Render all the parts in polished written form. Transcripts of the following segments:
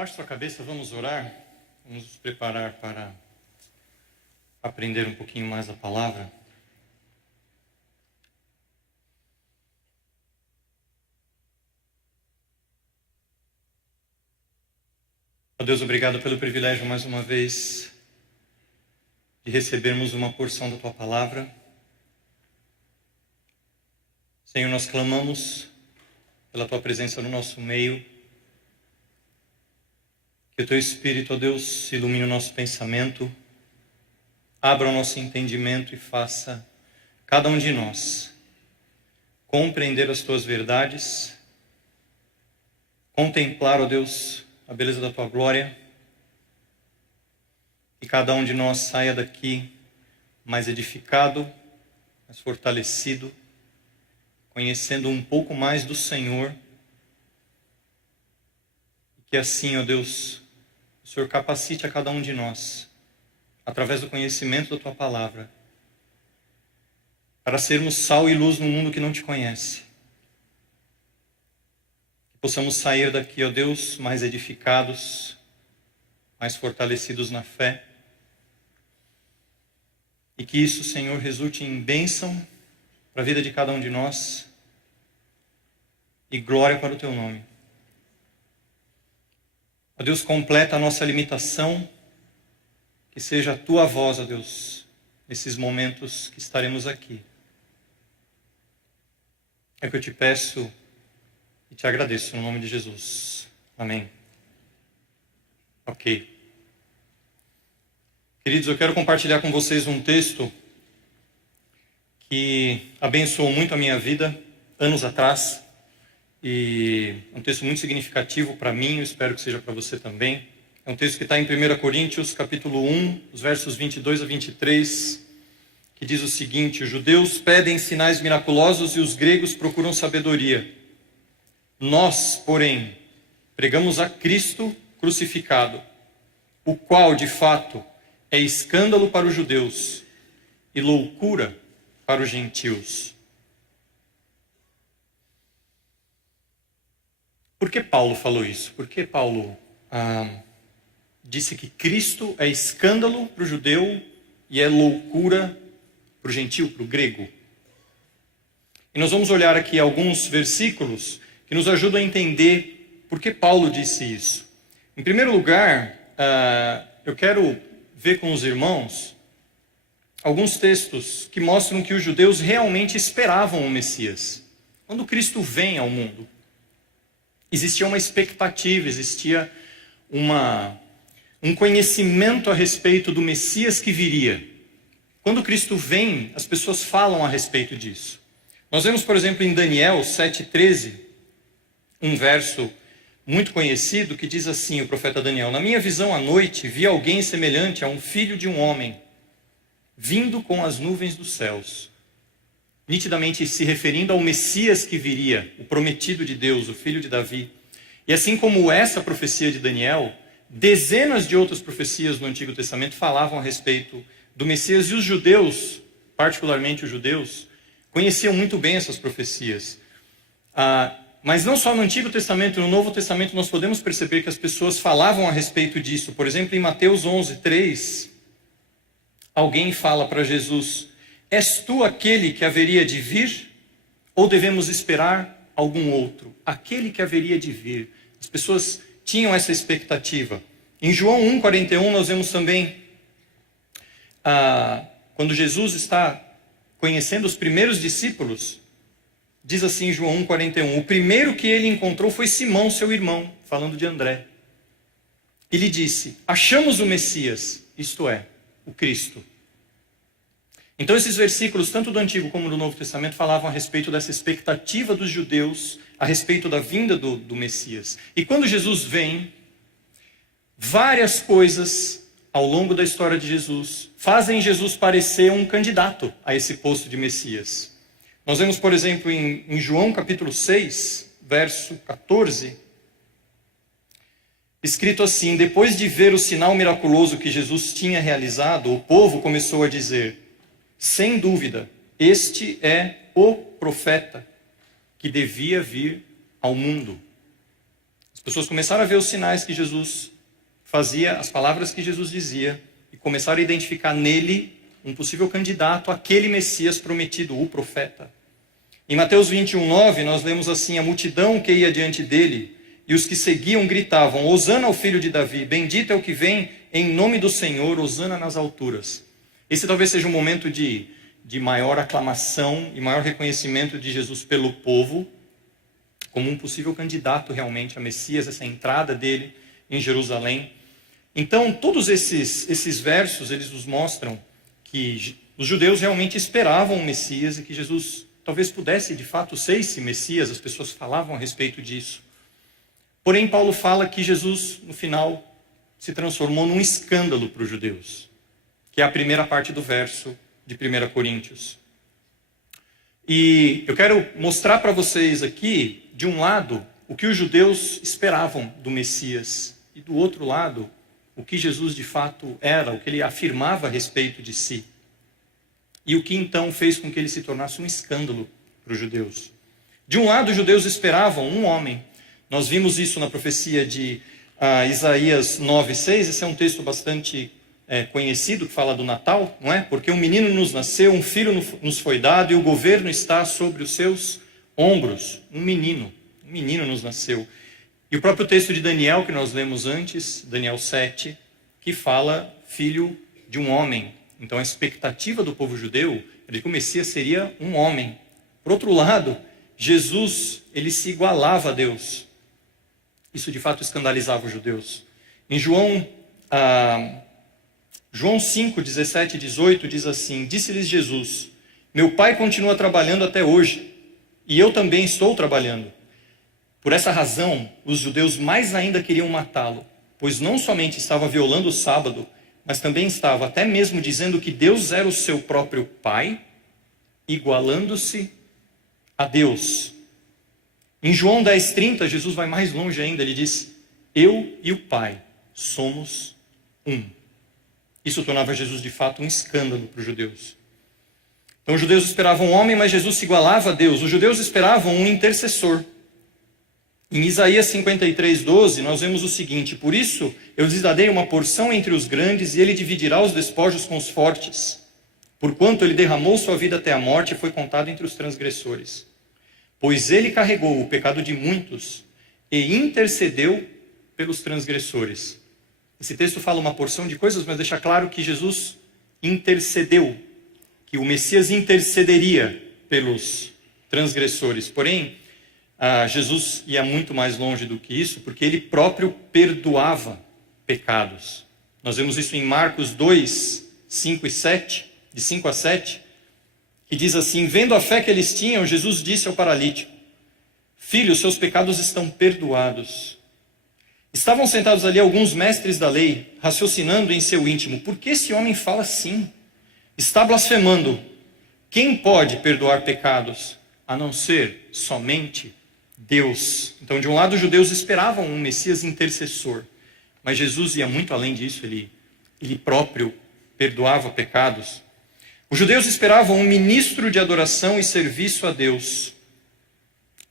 Baixe sua cabeça, vamos orar. Vamos nos preparar para aprender um pouquinho mais a palavra. Ó Deus, obrigado pelo privilégio mais uma vez de recebermos uma porção da Tua palavra. Senhor, nós clamamos pela Tua presença no nosso meio. Que o Teu Espírito, ó Deus, ilumine o nosso pensamento, abra o nosso entendimento e faça cada um de nós compreender as Tuas verdades, contemplar, ó Deus, a beleza da Tua glória, que cada um de nós saia daqui mais edificado, mais fortalecido, conhecendo um pouco mais do Senhor, e que assim, ó Deus, o Senhor capacite a cada um de nós, através do conhecimento da Tua palavra, para sermos sal e luz no mundo que não Te conhece. Que possamos sair daqui, ó Deus, mais edificados, mais fortalecidos na fé. E que isso, Senhor, resulte em bênção para a vida de cada um de nós e glória para o Teu nome. Ó Deus, completa a nossa limitação, que seja a Tua voz, ó Deus, nesses momentos que estaremos aqui. É o que eu Te peço e Te agradeço, no nome de Jesus. Amém. Ok. Queridos, eu quero compartilhar com vocês um texto que abençoou muito a minha vida, anos atrás, e é um texto muito significativo para mim, eu espero que seja para você também. É um texto que está em 1 Coríntios, capítulo 1, os versos 22 a 23, que diz o seguinte: os judeus pedem sinais miraculosos e os gregos procuram sabedoria. Nós, porém, pregamos a Cristo crucificado, o qual, de fato, é escândalo para os judeus e loucura para os gentios. Por que Paulo falou isso? Por que Paulo disse que Cristo é escândalo para o judeu e é loucura para o gentio, para o grego? E nós vamos olhar aqui alguns versículos que nos ajudam a entender por que Paulo disse isso. Em primeiro lugar, eu quero ver com os irmãos alguns textos que mostram que os judeus realmente esperavam o Messias. Quando Cristo vem ao mundo, existia uma expectativa, existia um conhecimento a respeito do Messias que viria. Quando Cristo vem, as pessoas falam a respeito disso. Nós vemos, por exemplo, em Daniel 7,13, um verso muito conhecido que diz assim, o profeta Daniel: na minha visão à noite, vi alguém semelhante a um filho de um homem, vindo com as nuvens dos céus. Nitidamente se referindo ao Messias que viria, o prometido de Deus, o filho de Davi. E assim como essa profecia de Daniel, dezenas de outras profecias no Antigo Testamento falavam a respeito do Messias, e os judeus, particularmente os judeus, conheciam muito bem essas profecias. Mas não só no Antigo Testamento, no Novo Testamento nós podemos perceber que as pessoas falavam a respeito disso. Por exemplo, em Mateus 11:3, alguém fala para Jesus: és tu aquele que haveria de vir? Ou devemos esperar algum outro? Aquele que haveria de vir. As pessoas tinham essa expectativa. Em João 1:41 nós vemos também, quando Jesus está conhecendo os primeiros discípulos, diz assim em João 1:41, o primeiro que ele encontrou foi Simão, seu irmão, falando de André. Ele disse: achamos o Messias, isto é, o Cristo. Então esses versículos, tanto do Antigo como do Novo Testamento, falavam a respeito dessa expectativa dos judeus, a respeito da vinda do Messias. E quando Jesus vem, várias coisas ao longo da história de Jesus fazem Jesus parecer um candidato a esse posto de Messias. Nós vemos, por exemplo, em João capítulo 6, verso 14, escrito assim: depois de ver o sinal miraculoso que Jesus tinha realizado, o povo começou a dizer: sem dúvida, este é o profeta que devia vir ao mundo. As As pessoas começaram a ver os sinais que Jesus fazia, as palavras que Jesus dizia, e começaram a identificar nele um possível candidato àquele Messias prometido, o profeta. Em Mateus 21:9, nós lemos assim: a multidão que ia diante dele e os que seguiam gritavam: Hosana ao filho de Davi, bendito é o que vem em nome do Senhor, Hosana nas alturas. Esse talvez seja um momento de maior aclamação e maior reconhecimento de Jesus pelo povo, como um possível candidato realmente a Messias, essa entrada dele em Jerusalém. Então, todos esses versos, eles nos mostram que os judeus realmente esperavam o Messias e que Jesus talvez pudesse, de fato, ser esse Messias. As pessoas falavam a respeito disso. Porém, Paulo fala que Jesus, no final, se transformou num escândalo para os judeus, que é a primeira parte do verso de 1 Coríntios. E eu quero mostrar para vocês aqui, de um lado, o que os judeus esperavam do Messias, e do outro lado, o que Jesus de fato era, o que ele afirmava a respeito de si. E o que então fez com que ele se tornasse um escândalo para os judeus. De um lado, os judeus esperavam um homem. Nós vimos isso na profecia de Isaías 9:6. Esse é um texto bastante conhecido, que fala do Natal, não é? Porque um menino nos nasceu, um filho nos foi dado, e o governo está sobre os seus ombros. Um menino nos nasceu. E o próprio texto de Daniel, que nós lemos antes, Daniel 7, que fala filho de um homem. Então a expectativa do povo judeu era de que o Messias seria um homem. Por outro lado, Jesus, ele se igualava a Deus. Isso de fato escandalizava os judeus. Em João 5, 17 e 18 diz assim: disse-lhes Jesus: meu Pai continua trabalhando até hoje, e eu também estou trabalhando. Por essa razão, os judeus mais ainda queriam matá-lo, pois não somente estava violando o sábado, mas também estava até mesmo dizendo que Deus era o seu próprio Pai, igualando-se a Deus. Em João 10:30, Jesus vai mais longe ainda, ele diz: eu e o Pai somos um. Isso tornava Jesus de fato um escândalo para os judeus. Então os judeus esperavam um homem, mas Jesus se igualava a Deus. Os judeus esperavam um intercessor. Em Isaías 53:12, nós vemos o seguinte: por isso eu lhes darei uma porção entre os grandes, e ele dividirá os despojos com os fortes. Porquanto ele derramou sua vida até a morte e foi contado entre os transgressores. Pois ele carregou o pecado de muitos e intercedeu pelos transgressores. Esse texto fala uma porção de coisas, mas deixa claro que Jesus intercedeu, que o Messias intercederia pelos transgressores. Porém, Jesus ia muito mais longe do que isso, porque ele próprio perdoava pecados. Nós vemos isso em Marcos 2, 5 e 7, de 5 a 7, que diz assim: vendo a fé que eles tinham, Jesus disse ao paralítico: filho, seus pecados estão perdoados. Estavam sentados ali alguns mestres da lei, raciocinando em seu íntimo: por que esse homem fala assim? Está blasfemando. Quem pode perdoar pecados, a não ser somente Deus? Então, de um lado, os judeus esperavam um Messias intercessor, mas Jesus ia muito além disso, ele próprio perdoava pecados. Os judeus esperavam um ministro de adoração e serviço a Deus.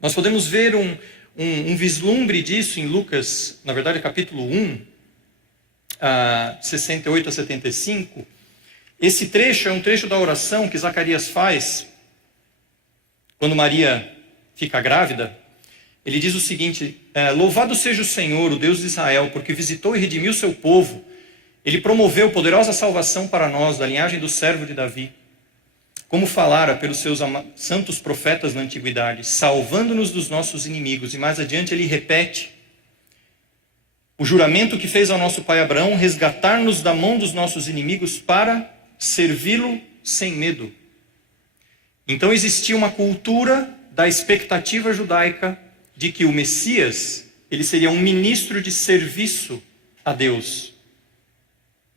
Nós podemos ver um vislumbre disso em Lucas, na verdade capítulo 1, 68 a 75. Esse trecho é um trecho da oração que Zacarias faz quando Maria fica grávida. Ele diz o seguinte: louvado seja o Senhor, o Deus de Israel, porque visitou e redimiu o seu povo. Ele promoveu poderosa salvação para nós, da linhagem do servo de Davi, como falara pelos seus santos profetas na antiguidade, salvando-nos dos nossos inimigos. E mais adiante ele repete o juramento que fez ao nosso pai Abraão, resgatar-nos da mão dos nossos inimigos para servi-lo sem medo. Então existia uma cultura da expectativa judaica de que o Messias, ele seria um ministro de serviço a Deus.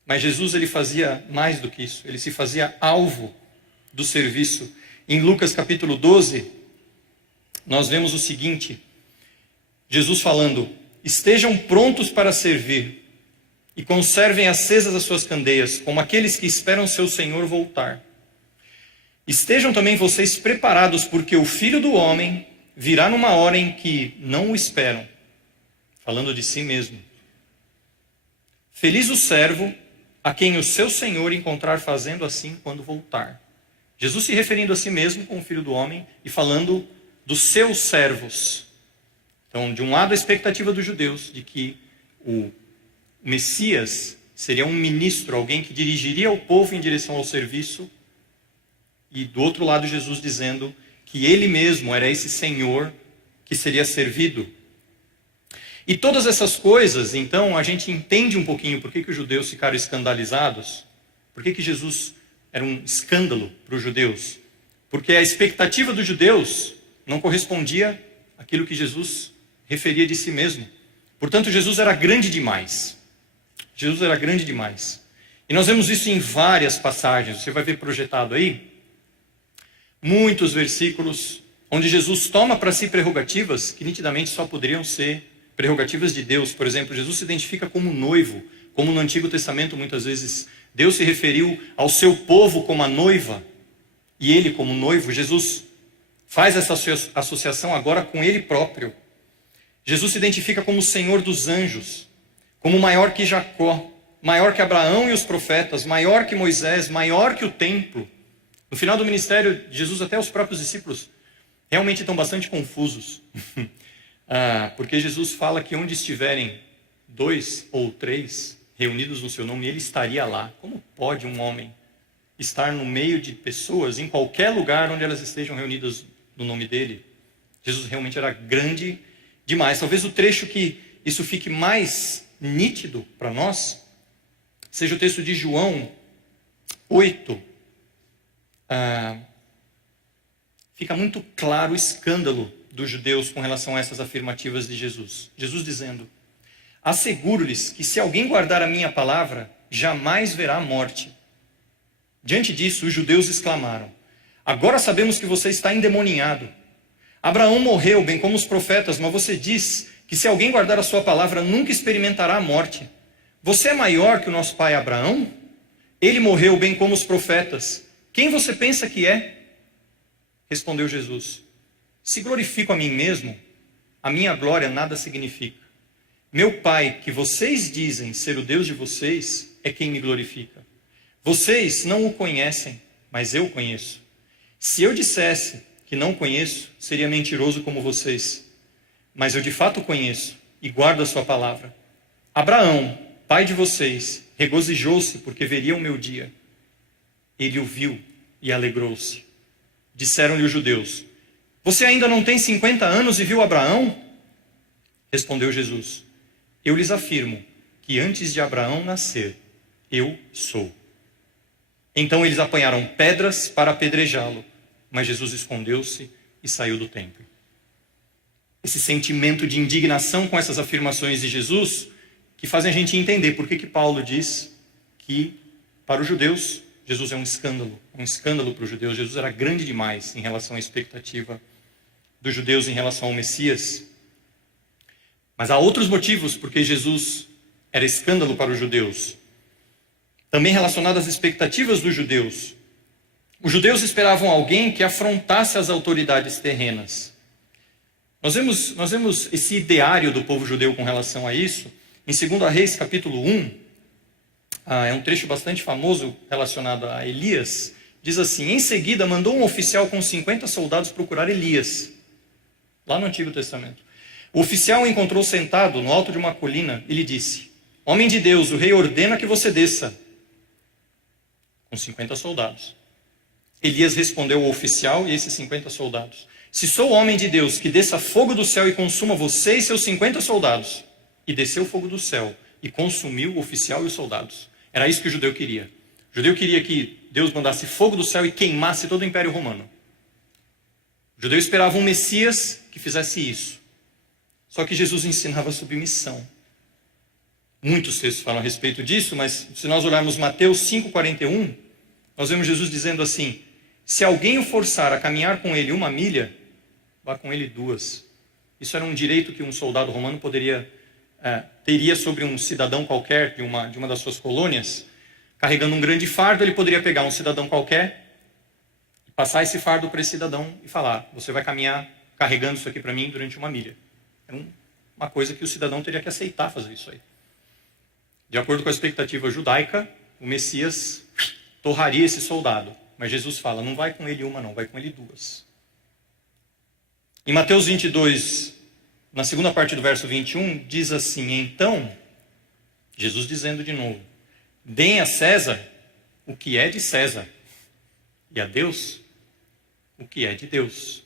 Mas Jesus, ele fazia mais do que isso, ele se fazia alvo do serviço. Em Lucas capítulo 12, nós vemos o seguinte: Jesus falando: estejam prontos para servir e conservem acesas as suas candeias, como aqueles que esperam seu Senhor voltar. Estejam também vocês preparados, porque o Filho do Homem virá numa hora em que não o esperam. falando de si mesmo. Feliz o servo a quem o seu Senhor encontrar fazendo assim quando voltar. Jesus se referindo a si mesmo como Filho do Homem e falando dos seus servos. Então, de um lado, a expectativa dos judeus de que o Messias seria um ministro, alguém que dirigiria o povo em direção ao serviço. E do outro lado, Jesus dizendo que ele mesmo era esse Senhor que seria servido. E todas essas coisas, então, a gente entende um pouquinho por que os judeus ficaram escandalizados, por que Jesus era um escândalo para os judeus. Porque a expectativa dos judeus não correspondia àquilo que Jesus referia de si mesmo. Portanto, Jesus era grande demais. Jesus era grande demais. E nós vemos isso em várias passagens. Você vai ver projetado aí muitos versículos onde Jesus toma para si prerrogativas que nitidamente só poderiam ser prerrogativas de Deus. Por exemplo, Jesus se identifica como noivo, como no Antigo Testamento muitas vezes Deus se referiu ao seu povo como a noiva, e ele como noivo. Jesus faz essa associação agora com ele próprio. Jesus se identifica como o Senhor dos anjos, como maior que Jacó, maior que Abraão e os profetas, maior que Moisés, maior que o templo. No final do ministério de Jesus, até os próprios discípulos realmente estão bastante confusos. Porque Jesus fala que onde estiverem 2 ou 3 reunidos no seu nome, ele estaria lá. Como pode um homem estar no meio de pessoas, em qualquer lugar onde elas estejam reunidas no nome dele? Jesus realmente era grande demais. Talvez o trecho que isso fique mais nítido para nós seja o texto de João 8. Fica muito claro o escândalo dos judeus com relação a essas afirmativas de Jesus. Jesus dizendo: asseguro-lhes que se alguém guardar a minha palavra, jamais verá a morte. Diante disso, os judeus exclamaram: agora sabemos que você está endemoninhado. Abraão morreu, bem como os profetas, mas você diz que se alguém guardar a sua palavra, nunca experimentará a morte. Você é maior que o nosso pai Abraão? Ele morreu, bem como os profetas. Quem você pensa que é? Respondeu Jesus: se glorifico a mim mesmo, a minha glória nada significa. Meu Pai, que vocês dizem ser o Deus de vocês, é quem me glorifica. Vocês não o conhecem, mas eu o conheço. Se eu dissesse que não conheço, seria mentiroso como vocês. Mas eu de fato conheço e guardo a sua palavra. Abraão, pai de vocês, regozijou-se porque veria o meu dia. Ele o viu e alegrou-se. Disseram-lhe os judeus: você ainda não tem 50 anos e viu Abraão? Respondeu Jesus: eu lhes afirmo que antes de Abraão nascer, eu sou. Então eles apanharam pedras para apedrejá-lo, mas Jesus escondeu-se e saiu do templo. Esse sentimento de indignação com essas afirmações de Jesus, que fazem a gente entender por que Paulo diz que, para os judeus, Jesus é um escândalo para os judeus. Jesus era grande demais em relação à expectativa dos judeus em relação ao Messias. Mas há outros motivos porque Jesus era escândalo para os judeus, também relacionado às expectativas dos judeus. Os judeus esperavam alguém que afrontasse as autoridades terrenas. Nós vemos esse ideário do povo judeu com relação a isso em 2 Reis, capítulo 1. É um trecho bastante famoso relacionado a Elias. Diz assim: em seguida mandou um oficial com 50 soldados procurar Elias, lá no Antigo Testamento. O oficial o encontrou sentado no alto de uma colina e lhe disse: homem de Deus, o rei ordena que você desça. Com 50 soldados. Elias respondeu ao oficial e esses 50 soldados: se sou homem de Deus, que desça fogo do céu e consuma você e seus 50 soldados. E desceu o fogo do céu e consumiu o oficial e os soldados. Era isso que o judeu queria. O judeu queria que Deus mandasse fogo do céu e queimasse todo o Império Romano. O judeu esperava um Messias que fizesse isso. Só que Jesus ensinava submissão. Muitos textos falam a respeito disso, mas se nós olharmos Mateus 5,41, nós vemos Jesus dizendo assim: se alguém o forçar a caminhar com ele 1 milha, vá com ele 2. Isso era um direito que um soldado romano teria sobre um cidadão qualquer de uma das suas colônias. Carregando um grande fardo, ele poderia pegar um cidadão qualquer e passar esse fardo para esse cidadão e falar: você vai caminhar carregando isso aqui para mim durante 1 milha. Era uma coisa que o cidadão teria que aceitar fazer isso aí. De acordo com a expectativa judaica, o Messias torraria esse soldado. Mas Jesus fala, não vai com ele uma não, vai com ele duas. Em Mateus 22, na segunda parte do verso 21, diz assim, então, Jesus dizendo de novo, deem a César o que é de César, e a Deus o que é de Deus.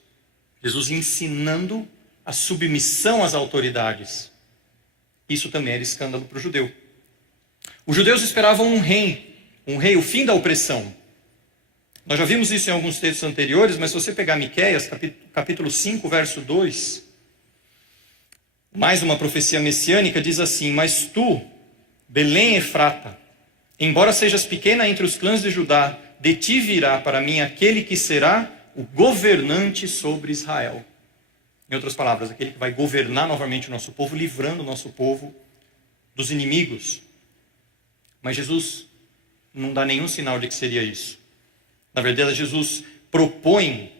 Jesus ensinando a submissão às autoridades. Isso também era escândalo para o judeu. Os judeus esperavam um rei, o fim da opressão. Nós já vimos isso em alguns textos anteriores, mas se você pegar Miqueias, capítulo 5, verso 2, mais uma profecia messiânica, diz assim, mas tu, Belém Efrata, embora sejas pequena entre os clãs de Judá, de ti virá para mim aquele que será o governante sobre Israel. Em outras palavras, aquele que vai governar novamente o nosso povo, livrando o nosso povo dos inimigos. Mas Jesus não dá nenhum sinal de que seria isso. Na verdade, Jesus propõe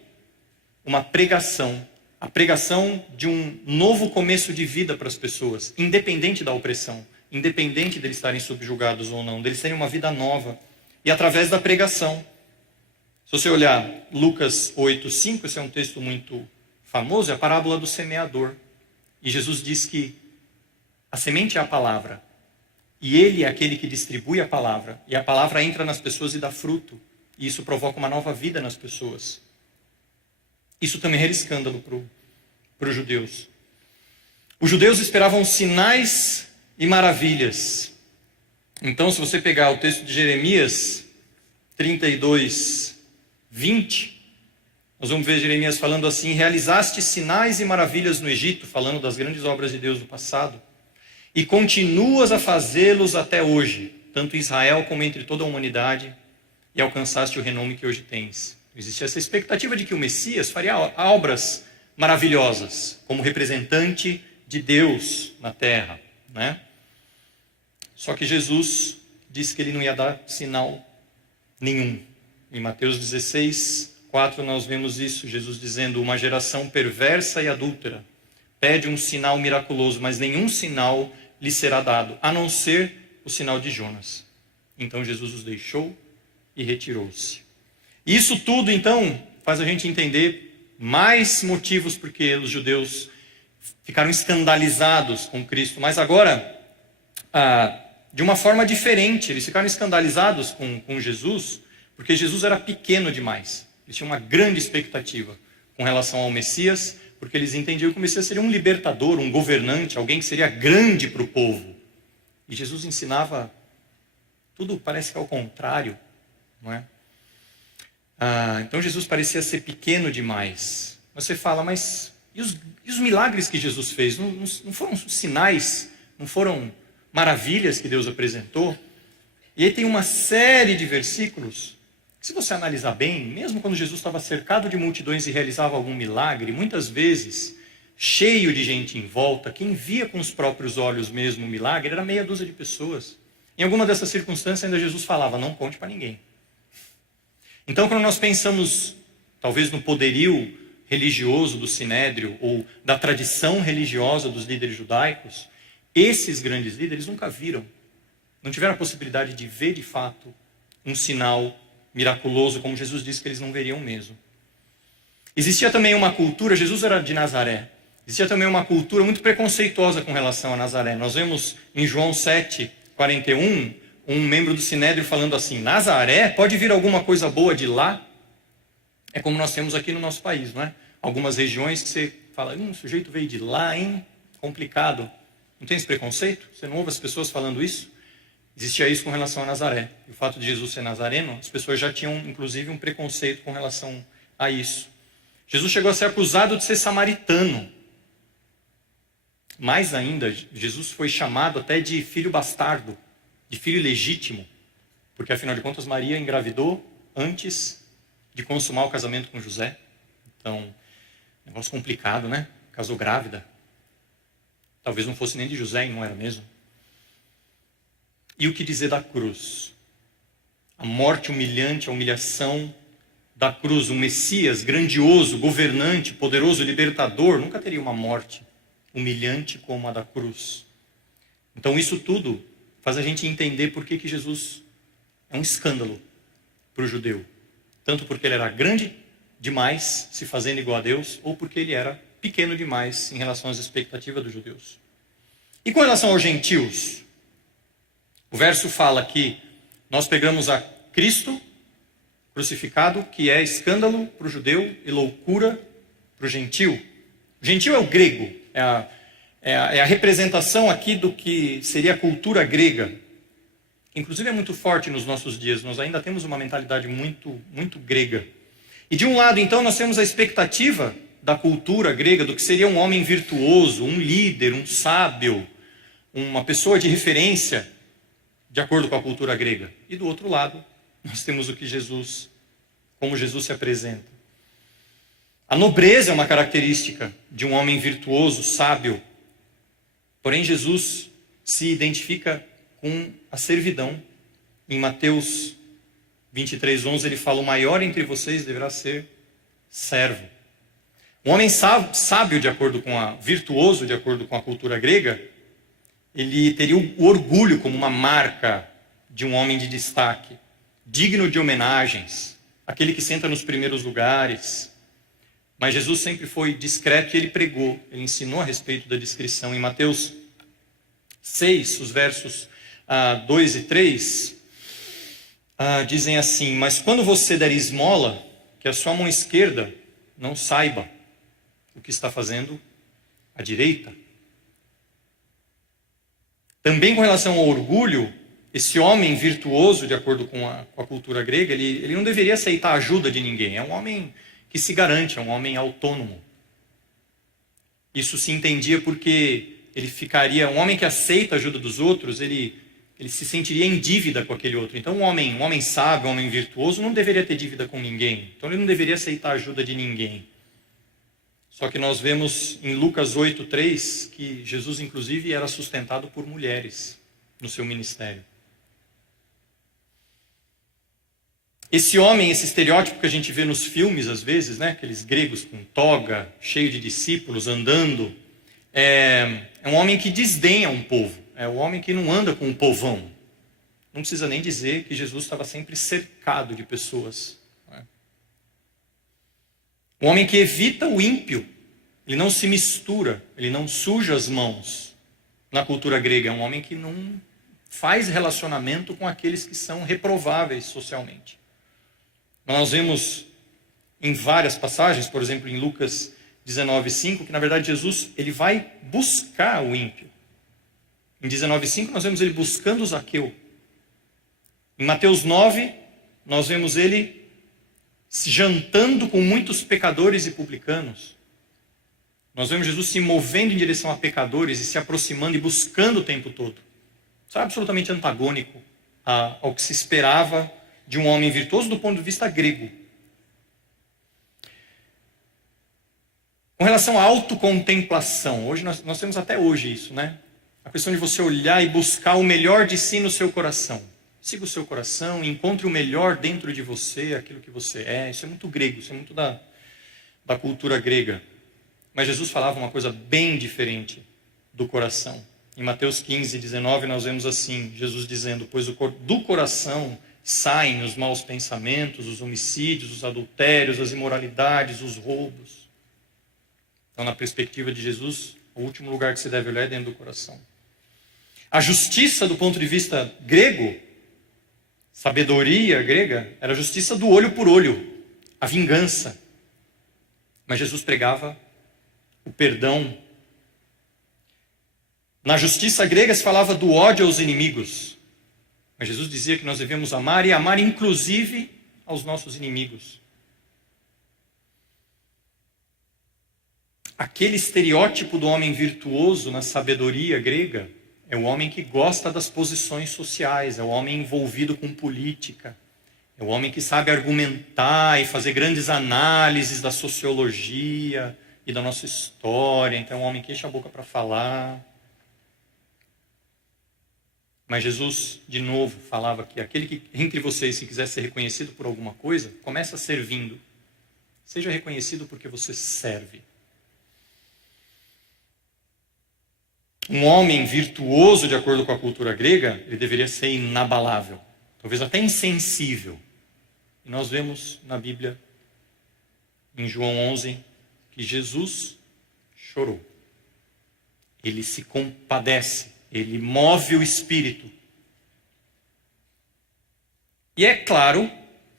uma pregação, a pregação de um novo começo de vida para as pessoas, independente da opressão, independente deles estarem subjugados ou não, deles terem uma vida nova. E através da pregação. Se você olhar Lucas 8:5, esse é um texto muito famoso, é a parábola do semeador. E Jesus diz que a semente é a palavra. E ele é aquele que distribui a palavra. E a palavra entra nas pessoas e dá fruto. E isso provoca uma nova vida nas pessoas. Isso também era escândalo para os judeus. Os judeus esperavam sinais e maravilhas. Então, se você pegar o texto de Jeremias 32:20, nós vamos ver Jeremias falando assim, realizaste sinais e maravilhas no Egito, falando das grandes obras de Deus do passado, e continuas a fazê-los até hoje, tanto em Israel como entre toda a humanidade, e alcançaste o renome que hoje tens. Existia essa expectativa de que o Messias faria obras maravilhosas, como representante de Deus na terra, né? Só que Jesus disse que ele não ia dar sinal nenhum. Em Mateus 16:4 nós vemos isso, Jesus dizendo, uma geração perversa e adúltera pede um sinal miraculoso, mas nenhum sinal lhe será dado, a não ser o sinal de Jonas. Então Jesus os deixou e retirou-se. Isso tudo, então, faz a gente entender mais motivos porque os judeus ficaram escandalizados com Cristo. Mas agora, de uma forma diferente, eles ficaram escandalizados com Jesus, porque Jesus era pequeno demais. Eles tinham uma grande expectativa com relação ao Messias, porque eles entendiam que o Messias seria um libertador, um governante, alguém que seria grande para o povo. E Jesus ensinava tudo, parece que ao contrário, não é? Então Jesus parecia ser pequeno demais. Você fala, mas e os milagres que Jesus fez? Não foram sinais? Não foram maravilhas que Deus apresentou? E aí tem uma série de versículos que, se você analisar bem, mesmo quando Jesus estava cercado de multidões e realizava algum milagre, muitas vezes, cheio de gente em volta, quem via com os próprios olhos mesmo o milagre era meia dúzia de pessoas. Em alguma dessas circunstâncias ainda Jesus falava, não conte para ninguém. Então, quando nós pensamos, talvez no poderio religioso do Sinédrio, ou da tradição religiosa dos líderes judaicos, esses grandes líderes nunca viram, não tiveram a possibilidade de ver de fato um sinal miraculoso, como Jesus disse que eles não veriam mesmo. Existia também uma cultura, Jesus era de Nazaré, existia também uma cultura muito preconceituosa com relação a Nazaré. Nós vemos em João 7:41, um membro do Sinédrio falando assim, Nazaré, pode vir alguma coisa boa de lá? É como nós temos aqui no nosso país, não é? Algumas regiões que você fala, o sujeito veio de lá, hein? Complicado. Não tem esse preconceito? Você não ouve as pessoas falando isso? Existia isso com relação a Nazaré. E o fato de Jesus ser nazareno, as pessoas já tinham, inclusive, um preconceito com relação a isso. Jesus chegou a ser acusado de ser samaritano. Mais ainda, Jesus foi chamado até de filho bastardo, de filho ilegítimo, porque, afinal de contas, Maria engravidou antes de consumar o casamento com José. Então, negócio complicado, né? Casou grávida. Talvez não fosse nem de José, e não era mesmo. E o que dizer da cruz? A morte humilhante, a humilhação da cruz. O Messias grandioso, governante, poderoso, libertador, nunca teria uma morte humilhante como a da cruz. Então isso tudo faz a gente entender por que Jesus é um escândalo para o judeu. Tanto porque ele era grande demais, se fazendo igual a Deus, ou porque ele era pequeno demais em relação às expectativas dos judeus. E com relação aos gentios, o verso fala que nós pegamos a Cristo crucificado, que é escândalo para o judeu e loucura para o gentio. O gentio é o grego, é a representação aqui do que seria a cultura grega. Inclusive é muito forte nos nossos dias, nós ainda temos uma mentalidade muito, muito grega. E de um lado, então, nós temos a expectativa da cultura grega, do que seria um homem virtuoso, um líder, um sábio, uma pessoa de referência, de acordo com a cultura grega. E do outro lado, nós temos o que como Jesus se apresenta. A nobreza é uma característica de um homem virtuoso, sábio. Porém, Jesus se identifica com a servidão. Em Mateus 23:11, ele fala: o maior entre vocês deverá ser servo. Um homem sábio, virtuoso, de acordo com a cultura grega, ele teria o orgulho como uma marca de um homem de destaque, digno de homenagens, aquele que senta nos primeiros lugares. Mas Jesus sempre foi discreto e ele pregou, ele ensinou a respeito da discrição. Em Mateus 6, os versos 2 e 3, dizem assim: mas quando você der esmola, que a sua mão esquerda não saiba o que está fazendo a direita. Também com relação ao orgulho, esse homem virtuoso, de acordo com a cultura grega, ele não deveria aceitar a ajuda de ninguém. É um homem que se garante, é um homem autônomo. Isso se entendia porque um homem que aceita a ajuda dos outros, ele se sentiria em dívida com aquele outro. Então um homem sábio, um homem virtuoso, não deveria ter dívida com ninguém. Então ele não deveria aceitar a ajuda de ninguém. Só que nós vemos em Lucas 8:3 que Jesus, inclusive, era sustentado por mulheres no seu ministério. Esse homem, esse estereótipo que a gente vê nos filmes às vezes, né? Aqueles gregos com toga, cheio de discípulos, andando, é um homem que desdenha um povo, é um homem que não anda com o povão. Não precisa nem dizer que Jesus estava sempre cercado de pessoas. Né? Um homem que evita o ímpio, ele não se mistura, ele não suja as mãos. Na cultura grega, é um homem que não faz relacionamento com aqueles que são reprováveis socialmente. Nós vemos em várias passagens, por exemplo, em Lucas 19:5, que na verdade Jesus ele vai buscar o ímpio. Em 19:5 nós vemos ele buscando Zaqueu. Em Mateus 9, nós vemos ele se jantando com muitos pecadores e publicanos. Nós vemos Jesus se movendo em direção a pecadores e se aproximando e buscando o tempo todo. Isso é absolutamente antagônico ao que se esperava de um homem virtuoso do ponto de vista grego. Com relação à autocontemplação, hoje nós temos até hoje isso, né? A questão de você olhar e buscar o melhor de si no seu coração. Siga o seu coração, encontre o melhor dentro de você, aquilo que você é. Isso é muito grego, isso é muito da cultura grega. Mas Jesus falava uma coisa bem diferente do coração. Em Mateus 15:19 nós vemos assim, Jesus dizendo: pois do coração saem os maus pensamentos, os homicídios, os adultérios, as imoralidades, os roubos. Então, na perspectiva de Jesus, o último lugar que se deve olhar é dentro do coração. A justiça, do ponto de vista grego, sabedoria grega, era a justiça do olho por olho, a vingança. Mas Jesus pregava o perdão. Na justiça grega se falava do ódio aos inimigos. Mas Jesus dizia que nós devemos amar e amar inclusive aos nossos inimigos. Aquele estereótipo do homem virtuoso na sabedoria grega é o homem que gosta das posições sociais, é o homem envolvido com política, é o homem que sabe argumentar e fazer grandes análises da sociologia e da nossa história. Então é um homem que enche a boca para falar. Mas Jesus, de novo, falava que aquele que entre vocês, se quiser ser reconhecido por alguma coisa, começa servindo. Seja reconhecido porque você serve. um homem virtuoso de acordo com a cultura grega, ele deveria ser inabalável, talvez até insensível. E nós vemos na Bíblia, em João 11, que Jesus chorou. Ele se compadece, ele move o espírito. E é claro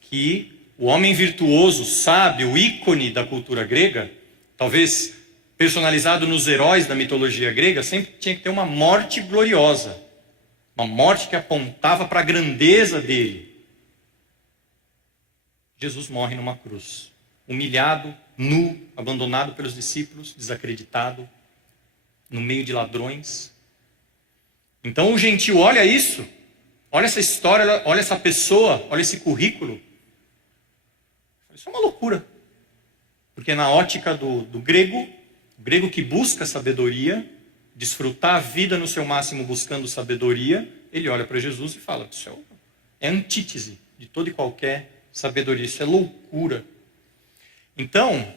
que o homem virtuoso, sábio, o ícone da cultura grega, talvez personalizado nos heróis da mitologia grega, sempre tinha que ter uma morte gloriosa. Uma morte que apontava para a grandeza dele. Jesus morre numa cruz, humilhado, nu, abandonado pelos discípulos, desacreditado, no meio de ladrões. Então o gentio olha isso, olha essa história, olha essa pessoa, olha esse currículo. Isso é uma loucura. Porque na ótica do grego, o grego que busca sabedoria, desfrutar a vida no seu máximo buscando sabedoria, ele olha para Jesus e fala, isso é antítese de toda e qualquer sabedoria, isso é loucura. Então,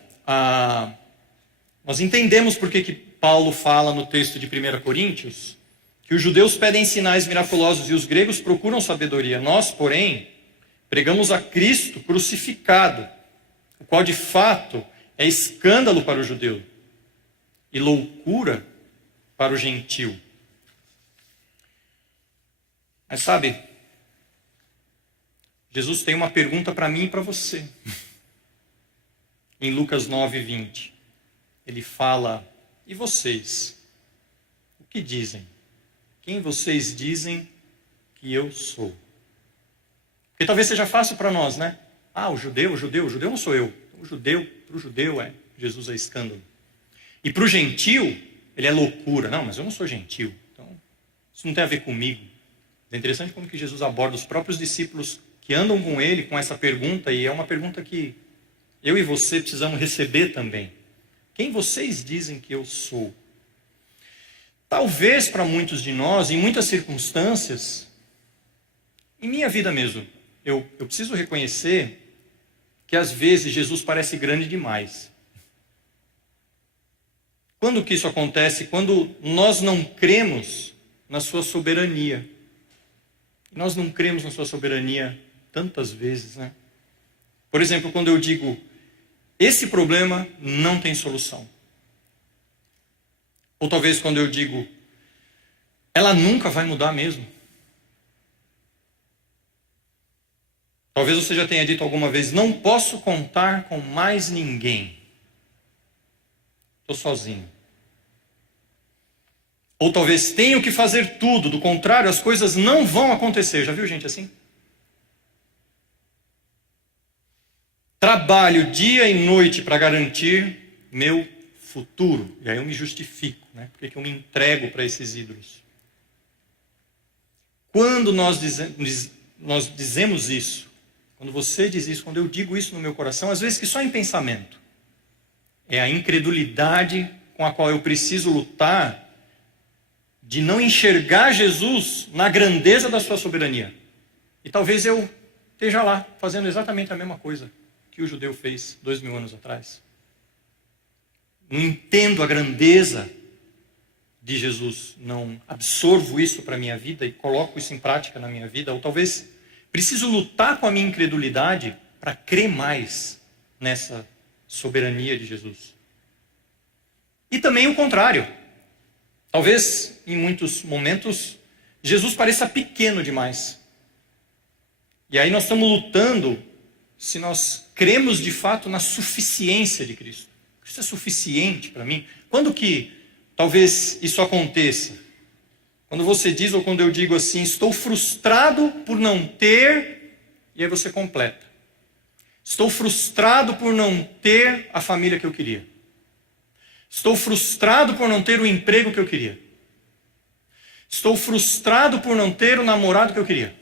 nós entendemos por que Paulo fala no texto de 1 Coríntios, que os judeus pedem sinais miraculosos e os gregos procuram sabedoria. Nós, porém, pregamos a Cristo crucificado, o qual de fato é escândalo para o judeu e loucura para o gentio. Mas sabe, Jesus tem uma pergunta para mim e para você. Em Lucas 9:20, ele fala, e vocês? O que dizem? Quem vocês dizem que eu sou? Porque talvez seja fácil para nós, né? O judeu não sou eu. Para o judeu Jesus é escândalo. E para o gentio, ele é loucura. Não, mas eu não sou gentio. Então, isso não tem a ver comigo. É interessante como que Jesus aborda os próprios discípulos que andam com ele com essa pergunta, e é uma pergunta que eu e você precisamos receber também. Quem vocês dizem que eu sou? Talvez para muitos de nós, em muitas circunstâncias, em minha vida mesmo, eu preciso reconhecer que às vezes Jesus parece grande demais. Quando que isso acontece? Quando nós não cremos na sua soberania. Nós não cremos na sua soberania tantas vezes, né? Por exemplo, quando eu digo, esse problema não tem solução. Ou talvez quando eu digo, ela nunca vai mudar mesmo. Talvez você já tenha dito alguma vez, não posso contar com mais ninguém. Estou sozinho. Ou talvez tenho que fazer tudo, do contrário as coisas não vão acontecer. Já viu gente assim? Trabalho dia e noite para garantir meu futuro. E aí eu me justifico, né? Por que eu me entrego para esses ídolos? Quando nós dizemos isso, quando você diz isso, quando eu digo isso no meu coração, às vezes que só em pensamento, é a incredulidade com a qual eu preciso lutar de não enxergar Jesus na grandeza da sua soberania. E talvez eu esteja lá, fazendo exatamente a mesma coisa que o judeu fez 2000 anos atrás. Não entendo a grandeza de Jesus, não absorvo isso para a minha vida e coloco isso em prática na minha vida, ou talvez preciso lutar com a minha incredulidade para crer mais nessa soberania de Jesus. E também o contrário. Talvez, em muitos momentos, Jesus pareça pequeno demais. E aí nós estamos lutando se nós cremos de fato na suficiência de Cristo. Cristo é suficiente para mim. Quando que talvez isso aconteça? Quando você diz, ou quando eu digo assim, estou frustrado por não ter, e aí você completa. Estou frustrado por não ter a família que eu queria. Estou frustrado por não ter o emprego que eu queria. Estou frustrado por não ter o namorado que eu queria.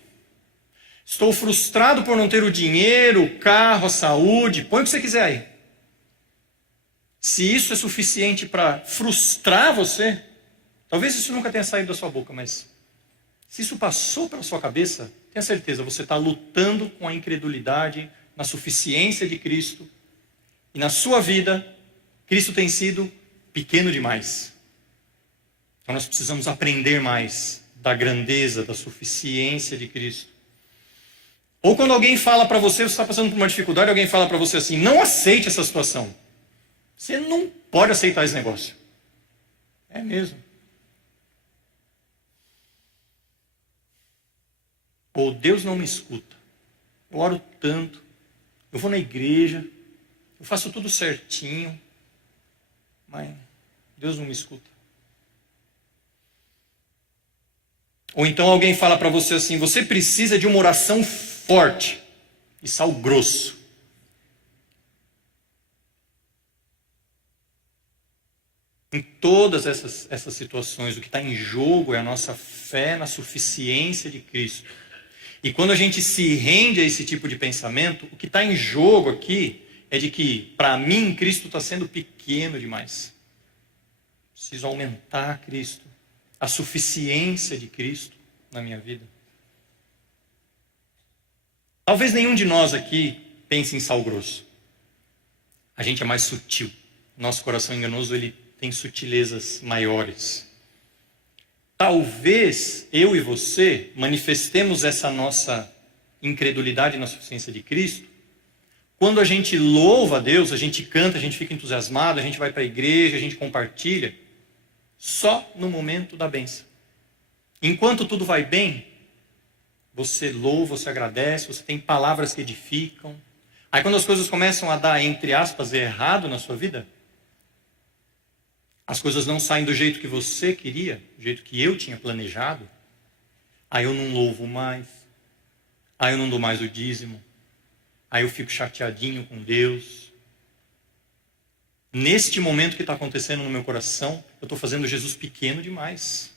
Estou frustrado por não ter o dinheiro, o carro, a saúde. Põe o que você quiser aí. Se isso é suficiente para frustrar você, talvez isso nunca tenha saído da sua boca, mas se isso passou pela sua cabeça, tenha certeza, você está lutando com a incredulidade na suficiência de Cristo. E na sua vida, Cristo tem sido pequeno demais. Então nós precisamos aprender mais da grandeza, da suficiência de Cristo. Ou quando alguém fala para você, você está passando por uma dificuldade, alguém fala para você assim, não aceite essa situação. Você não pode aceitar esse negócio. É mesmo. Ou Deus não me escuta. Eu oro tanto, eu vou na igreja, eu faço tudo certinho, mas Deus não me escuta. Ou então alguém fala para você assim, você precisa de uma oração forte e sal grosso. Em todas essas situações, o que está em jogo é a nossa fé na suficiência de Cristo. E quando a gente se rende a esse tipo de pensamento, o que está em jogo aqui é de que, para mim, Cristo está sendo pequeno demais. Preciso aumentar Cristo, a suficiência de Cristo na minha vida. Talvez nenhum de nós aqui pense em sal grosso. A gente é mais sutil. Nosso coração enganoso, ele tem sutilezas maiores. Talvez eu e você manifestemos essa nossa incredulidade na suficiência de Cristo quando a gente louva a Deus, a gente canta, a gente fica entusiasmado, a gente vai para a igreja, a gente compartilha, só no momento da bênção. Enquanto tudo vai bem, você louva, você agradece, você tem palavras que edificam. Aí quando as coisas começam a dar, entre aspas, errado na sua vida, as coisas não saem do jeito que você queria, do jeito que eu tinha planejado, aí eu não louvo mais, aí eu não dou mais o dízimo, aí eu fico chateadinho com Deus. Neste momento que está acontecendo no meu coração, eu estou fazendo Jesus pequeno demais.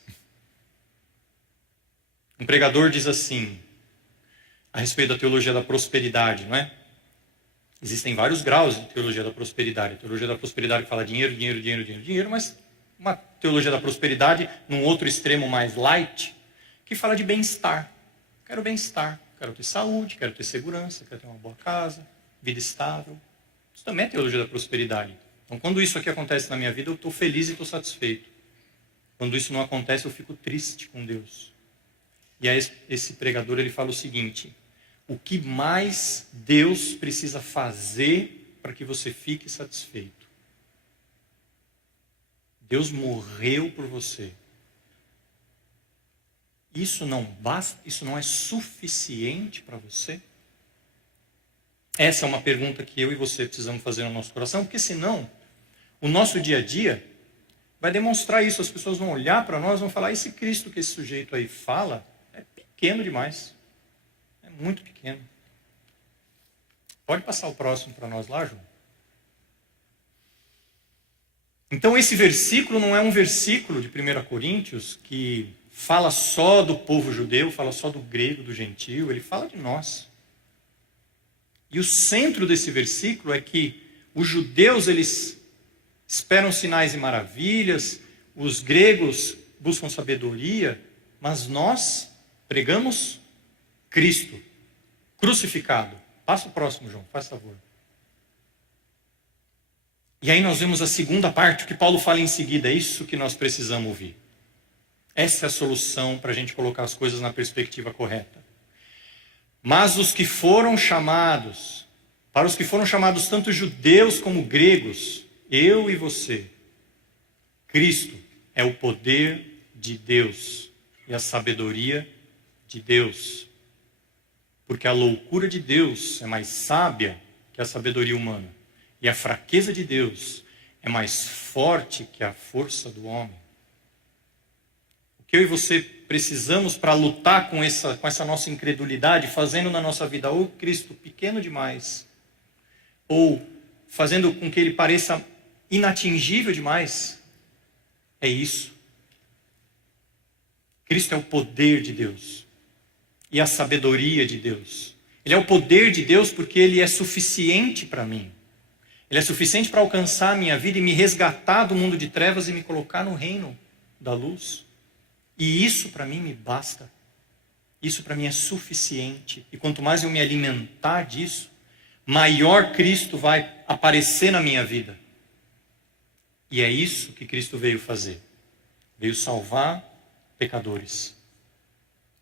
Um pregador diz assim, a respeito da teologia da prosperidade, não é? Existem vários graus de teologia da prosperidade. A teologia da prosperidade que fala dinheiro, dinheiro, dinheiro, dinheiro, dinheiro, mas uma teologia da prosperidade, num outro extremo mais light, que fala de bem-estar. Quero bem-estar, quero ter saúde, quero ter segurança, quero ter uma boa casa, vida estável. Isso também é teologia da prosperidade. Então, quando isso aqui acontece na minha vida, eu estou feliz e estou satisfeito. Quando isso não acontece, eu fico triste com Deus. E aí esse pregador ele fala o seguinte, o que mais Deus precisa fazer para que você fique satisfeito? Deus morreu por você. Isso não basta? Isso não é suficiente para você? Essa é uma pergunta que eu e você precisamos fazer no nosso coração, porque senão o nosso dia a dia vai demonstrar isso. As pessoas vão olhar para nós e vão falar, esse Cristo que esse sujeito aí fala é pequeno demais. É muito pequeno. Pode passar o próximo para nós lá, João? Então esse versículo não é um versículo de 1 Coríntios que fala só do povo judeu, fala só do grego, do gentio, ele fala de nós. E o centro desse versículo é que os judeus eles esperam sinais e maravilhas, os gregos buscam sabedoria, mas nós pregamos Cristo, crucificado. Passa o próximo, João, faz favor. E aí nós vemos a segunda parte, o que Paulo fala em seguida, é isso que nós precisamos ouvir. Essa é a solução para a gente colocar as coisas na perspectiva correta. Mas os que foram chamados, para os que foram chamados tanto judeus como gregos, eu e você, Cristo é o poder de Deus e a sabedoria de Deus. Porque a loucura de Deus é mais sábia que a sabedoria humana. E a fraqueza de Deus é mais forte que a força do homem. O que eu e você precisamos para lutar com essa nossa incredulidade, fazendo na nossa vida ou Cristo pequeno demais, ou fazendo com que ele pareça inatingível demais, é isso. Cristo é o poder de Deus e a sabedoria de Deus. Ele é o poder de Deus porque ele é suficiente para mim. Ele é suficiente para alcançar a minha vida e me resgatar do mundo de trevas e me colocar no reino da luz. E isso para mim me basta. Isso para mim é suficiente. E quanto mais eu me alimentar disso, maior Cristo vai aparecer na minha vida. E é isso que Cristo veio fazer. veio salvar pecadores.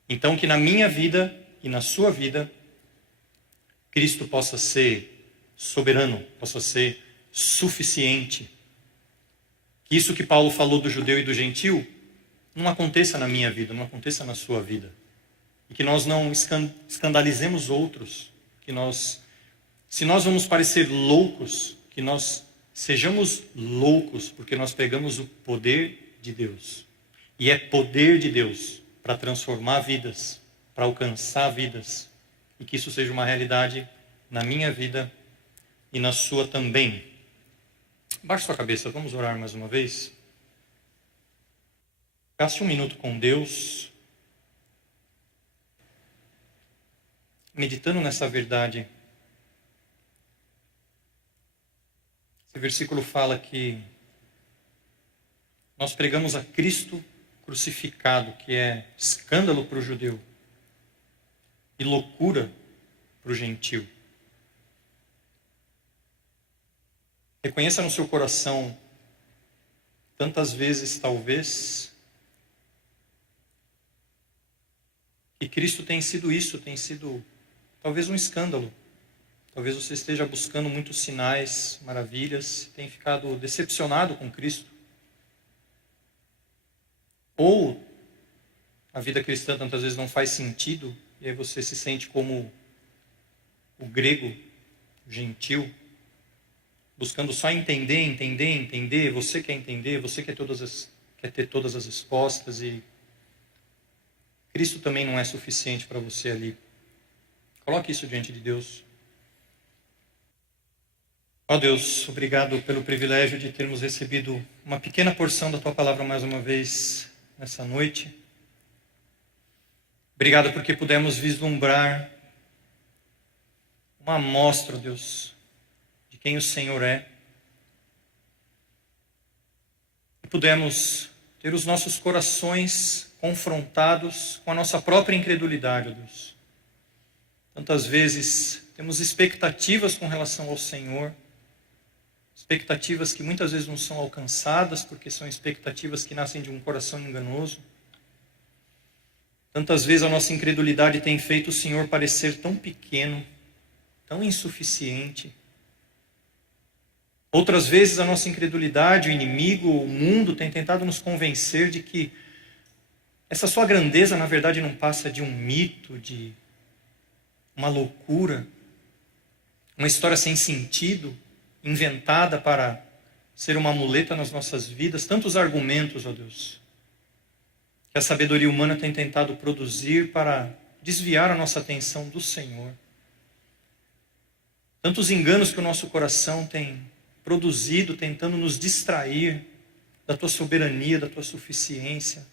Então que na minha vida e na sua vida, Cristo possa ser soberano, possa ser suficiente. Que isso que Paulo falou do judeu e do gentil não aconteça na minha vida, não aconteça na sua vida. E que nós não escandalizemos outros, que nós, se nós vamos parecer loucos, que nós sejamos loucos, porque nós pegamos o poder de Deus. E é poder de Deus para transformar vidas, para alcançar vidas. E que isso seja uma realidade na minha vida e na sua também. Baixe sua cabeça, vamos orar mais uma vez. Gaste um minuto com Deus, meditando nessa verdade. Esse versículo fala que nós pregamos a Cristo crucificado, que é escândalo para o judeu e loucura para o gentil. Reconheça no seu coração, tantas vezes talvez, que Cristo tem sido isso, tem sido talvez um escândalo. Talvez você esteja buscando muitos sinais, maravilhas, tenha ficado decepcionado com Cristo. Ou a vida cristã tantas vezes não faz sentido, e aí você se sente como o grego, o gentil, buscando só entender, você quer entender, você quer ter todas as respostas, e Cristo também não é suficiente para você ali. Coloque isso diante de Deus. Ó Deus, obrigado pelo privilégio de termos recebido uma pequena porção da Tua palavra mais uma vez nessa noite. Obrigado porque pudemos vislumbrar uma amostra, Deus, de quem o Senhor é. E pudemos ter os nossos corações confrontados com a nossa própria incredulidade, ó Deus. Tantas vezes temos expectativas com relação ao Senhor, expectativas que muitas vezes não são alcançadas, porque são expectativas que nascem de um coração enganoso. Tantas vezes a nossa incredulidade tem feito o Senhor parecer tão pequeno, tão insuficiente. Outras vezes a nossa incredulidade, o inimigo, o mundo tem tentado nos convencer de que essa sua grandeza na verdade não passa de um mito, de uma loucura, uma história sem sentido, inventada para ser uma muleta nas nossas vidas. Tantos argumentos, ó Deus, que a sabedoria humana tem tentado produzir para desviar a nossa atenção do Senhor. Tantos enganos que o nosso coração tem produzido, tentando nos distrair da Tua soberania, da Tua suficiência,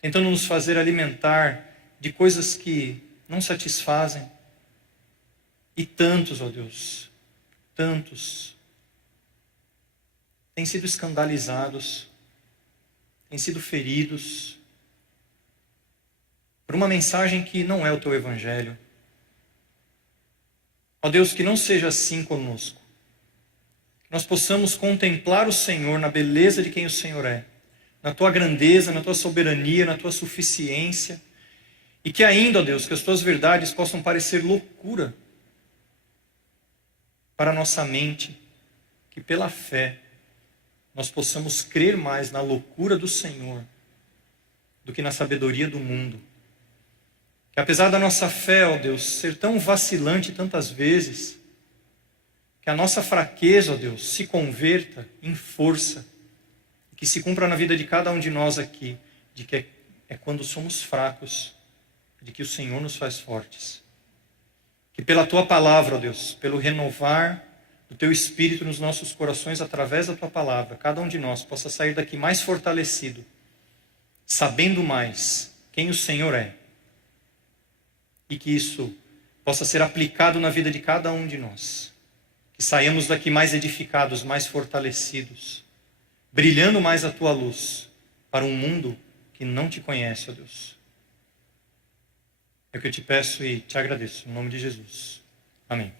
tentando nos fazer alimentar de coisas que não satisfazem. E tantos, ó Deus, tantos têm sido escandalizados, têm sido feridos por uma mensagem que não é o Teu Evangelho. Ó Deus, que não seja assim conosco. Que nós possamos contemplar o Senhor na beleza de quem o Senhor é, na Tua grandeza, na Tua soberania, na Tua suficiência. E que ainda, ó Deus, que as Tuas verdades possam parecer loucura para a nossa mente, que pela fé nós possamos crer mais na loucura do Senhor do que na sabedoria do mundo. Que apesar da nossa fé, ó Deus, ser tão vacilante tantas vezes, que a nossa fraqueza, ó Deus, se converta em força, que se cumpra na vida de cada um de nós aqui, de que é quando somos fracos, de que o Senhor nos faz fortes. Que pela Tua palavra, ó Deus, pelo renovar do Teu Espírito nos nossos corações através da Tua palavra, cada um de nós possa sair daqui mais fortalecido, sabendo mais quem o Senhor é. E que isso possa ser aplicado na vida de cada um de nós. Que saiamos daqui mais edificados, mais fortalecidos, brilhando mais a Tua luz para um mundo que não Te conhece, ó Deus. É o que eu Te peço e Te agradeço, em nome de Jesus. Amém.